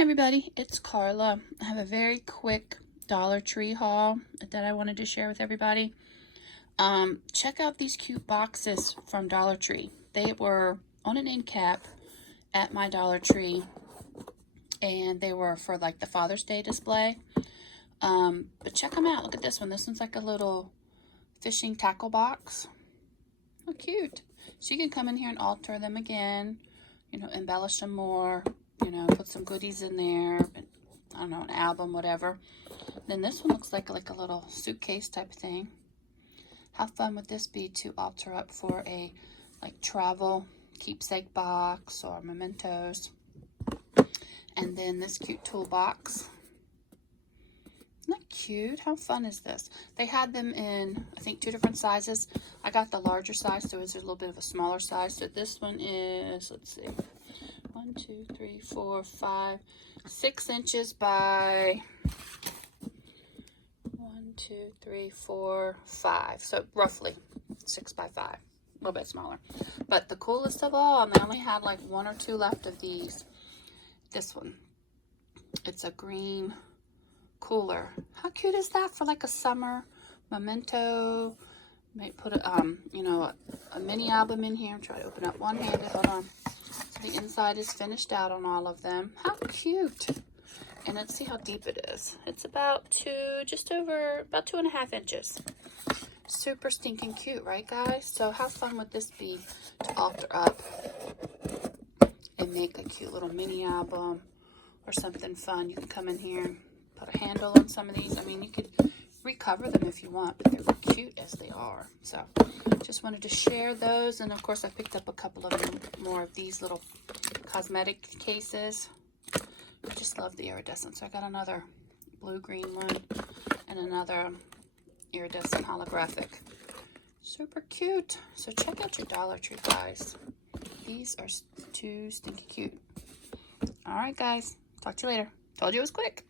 Hi everybody, it's Carla. I have a very quick Dollar Tree haul that I wanted to share with everybody. Check out these cute boxes from Dollar Tree. They were on an end cap at my Dollar Tree, and they were for like the Father's Day display. But check them out. Look at this one. This one's like a little fishing tackle box. How cute. So you can come in here and alter them again, embellish them more, put some goodies in there. I don't know, an album, whatever. Then this one looks like a little suitcase type thing. How fun would this be to alter up for a travel keepsake box or mementos? And then this cute toolbox. Isn't that cute? How fun is this? They had them in, I think, 2 different sizes. I got the larger size, so it's a little bit of a smaller size. So this one is, let's see, 1, 2, 3, 4, 5, 6 inches by 1, 2, 3, 4, 5. So roughly 6 by 5. A little bit smaller. But the coolest of all, and they only had like 1 or 2 left of these. This one. It's a green cooler. How cute is that for like a summer memento? Maybe put a mini album in here. Try to open up one-handed. Hold on. So the inside is finished out on all of them. How cute! And let's see how deep it is. It's about just over about 2.5 inches. Super stinking cute, right, guys? So how fun would this be to alter up and make a cute little mini album or something fun? You can come in here, put a handle on some of these. I mean, you could recover them if you want, but they're cute as they are. So just wanted to share those. And of course I picked up a couple of more of these little cosmetic cases. I just love the iridescent. So I got another blue-green one and another iridescent holographic. Super cute. So check out your Dollar Tree, guys. These are too stinky cute. All right, guys. Talk to you later. Told you it was quick.